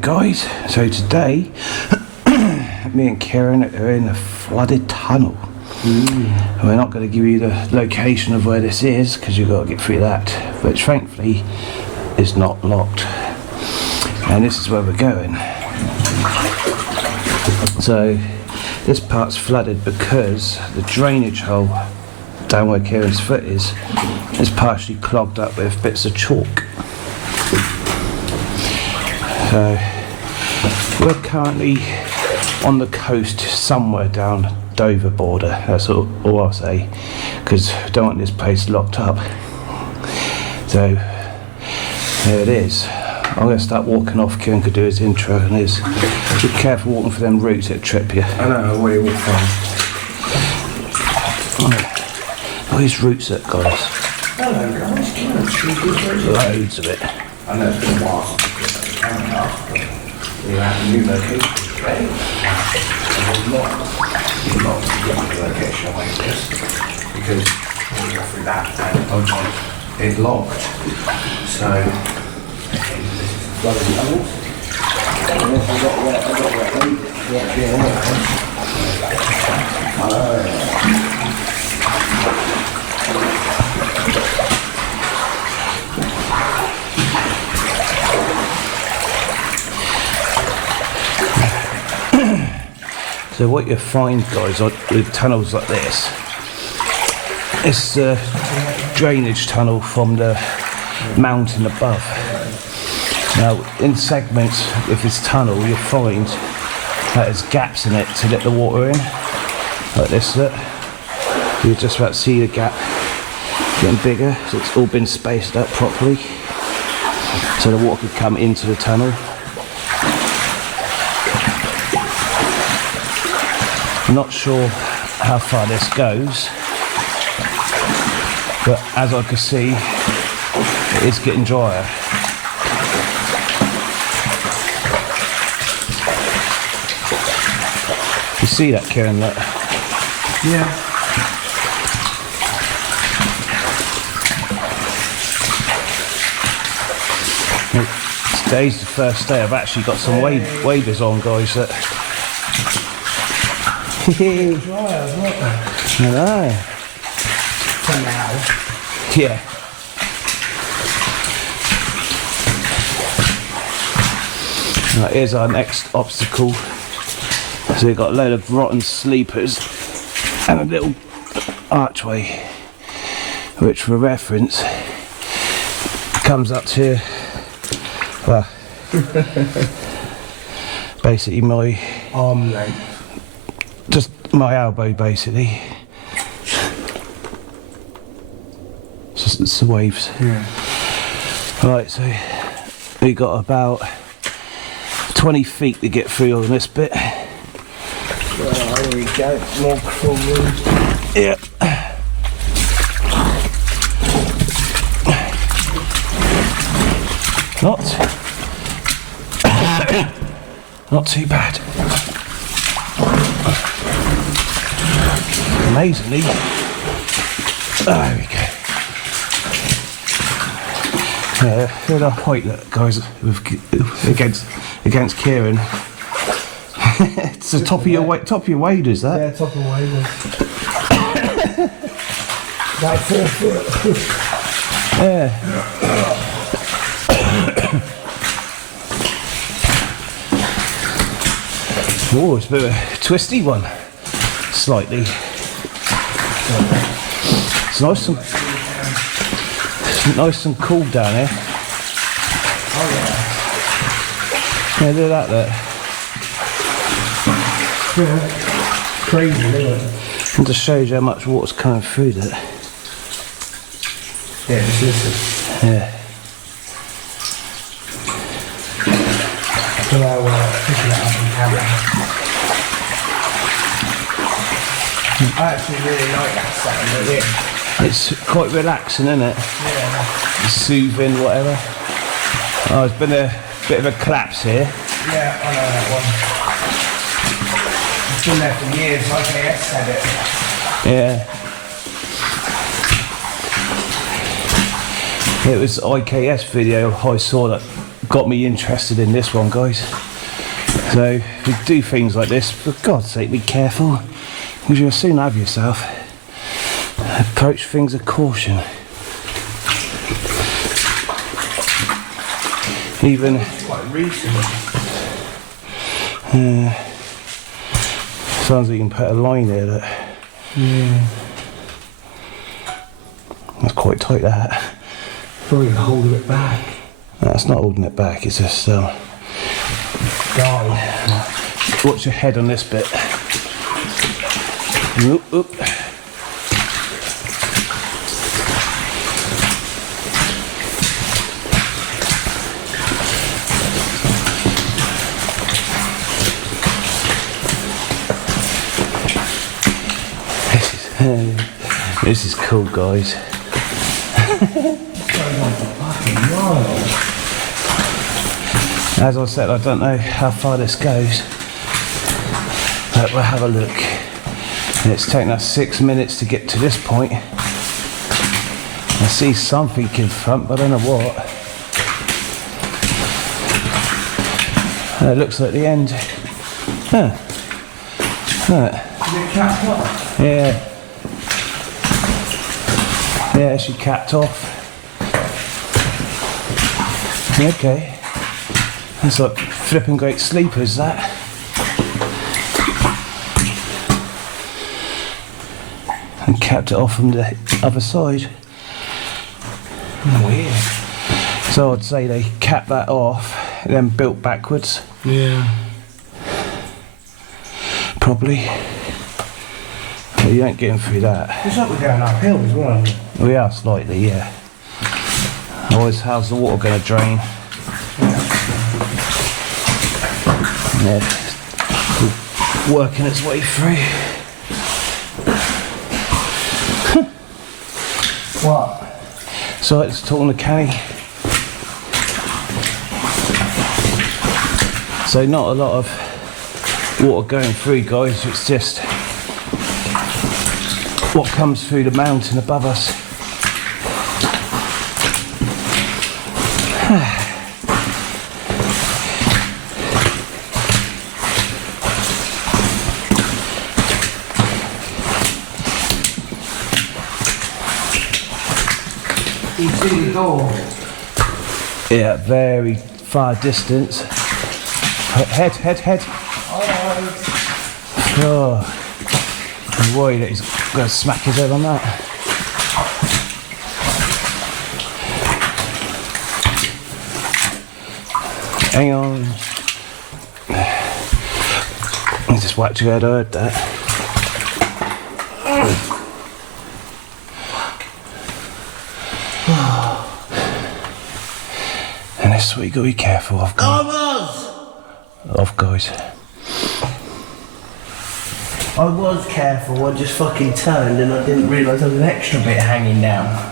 guys, so today me and Keiran are in a flooded tunnel. We're not going to give you the location of where this is because you've got to get through that, but thankfully it's not locked, and this is where we're going. So this part's flooded because the drainage hole down where Keiran's foot is partially clogged up with bits of chalk. So we're currently on the coast somewhere down Dover border, that's all I'll say, because I don't want this place locked up. So there it is. I'm going to start walking off. Keiran could do his intro and his. Be careful walking for them roots, it'll trip you. I know where you walk from. Oh, these roots up, guys. Hello guys, Loads of it. I know it's been a while since we've got the camera off, but we have a new location today. And we're not to get the location away from us because we go through that and it's locked. So this is flooded tunnels. And this has got wet, I've got wet lead. So what you find, guys, with tunnels like this, it's the drainage tunnel from the mountain above. Now, in segments of this tunnel, you'll find that there's gaps in it to let the water in, like this. Look, you just about to see the gap getting bigger, so it's all been spaced up properly, so the water could come into the tunnel. I'm not sure how far this goes, but as I can see, it is getting drier. You see that, Keiran? Look. Yeah. Well, today's the first day I've actually got some waders on, guys. That I know. For now. Yeah. Right, here's our next obstacle. So we've got a load of rotten sleepers and a little archway, which for reference comes up to, well, basically my Arm length. just my elbow, basically. It's the waves. Yeah. Right, so we got about 20 feet to get through on this bit. Well, here we go. More crawl room. Yeah. Not too bad. Amazingly, there we go. Yeah, feel the height that guys against Keiran. It's the top of your waders, that. Yeah, top of waders. About 4 foot. Yeah. Oh, it's a bit of a twisty one, slightly. It's nice and cool down here. Oh yeah. Yeah, look at that. Yeah. Crazy, isn't it? And just shows you how much water's coming through that. Yeah, just listen. Yeah. So I'll pick it up on camera. I actually really like that sound of it. It's quite relaxing, isn't it? Yeah. Soothing, whatever. Oh, there's been a bit of a collapse here. Yeah, I know that one. It's been there for years, IKS said it. Yeah. It was IKS video I saw that got me interested in this one, guys. So if you do things like this, for God's sake, be careful, because you'll soon have yourself. Approach things with caution. Even Quite recent. sounds like you can put a line there. That that's quite tight. That. Probably holding it back. That's not holding it back. It's just watch your head on this bit. Oop, oop. This is cool, guys. As I said, I don't know how far this goes, but we'll have a look. And it's taken us 6 minutes to get to this point. I see something in front, but I don't know what. And it looks like the end. Huh. Huh. Yeah. Yeah, she capped off. Okay. That's like flipping great sleepers, that. And capped it off from the other side. Weird. So I'd say they capped that off, then built backwards. Yeah. Probably. But you ain't getting through that. It's like we're going uphill as well. We are slightly, yeah. Otherwise, how's the water going to drain? Yeah, working its way through. What? So it's talking to Kenny. So not a lot of water going through, guys. It's just what comes through the mountain above us. You see the door? Yeah, very far distance. Head. Oh, I'm worried that he's going to smack his head on that. Hang on. I just whacked your head, I heard that. And this is what you got to be careful of, guys. I was careful, I just fucking turned and I didn't realise there was an extra bit hanging down.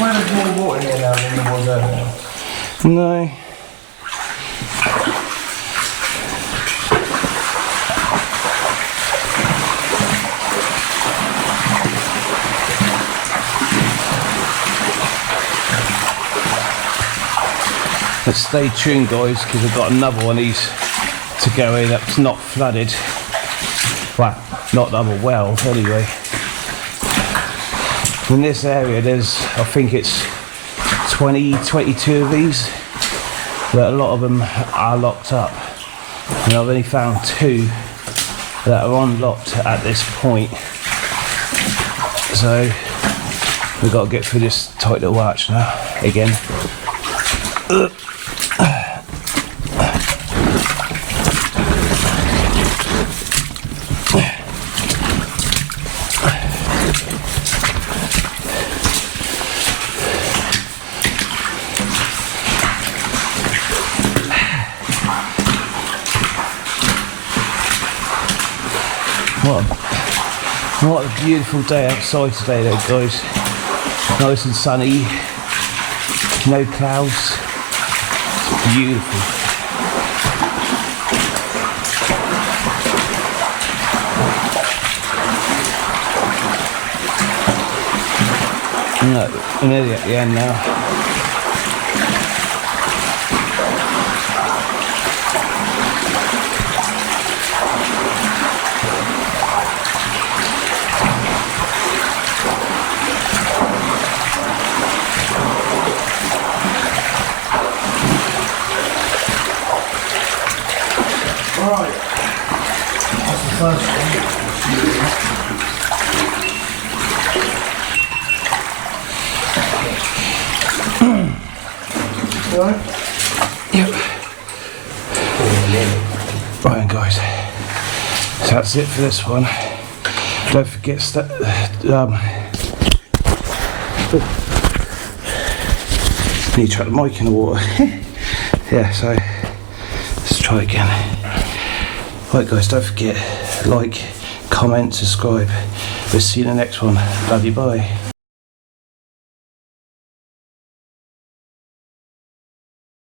Well, there's more water here now than there was earlier. No. But stay tuned, guys, because we've got another one of these to go in that's not flooded. Well, not another well, anyway. In this area, there's, I think it's 22 of these, but a lot of them are locked up. And I've only found 2 that are unlocked at this point. So we've got to get through this tight little arch now, again. What a beautiful day outside today though, guys. Nice and sunny, no clouds, it's beautiful. No, we're nearly at the end now. Right, that's the first one. Right? Yep. Right then, guys, so that's it for this one. Don't forget need to try the mic in the water. Yeah, so let's try again. Right guys, don't forget, like, comment, subscribe. We'll see you in the next one. Love you, bye.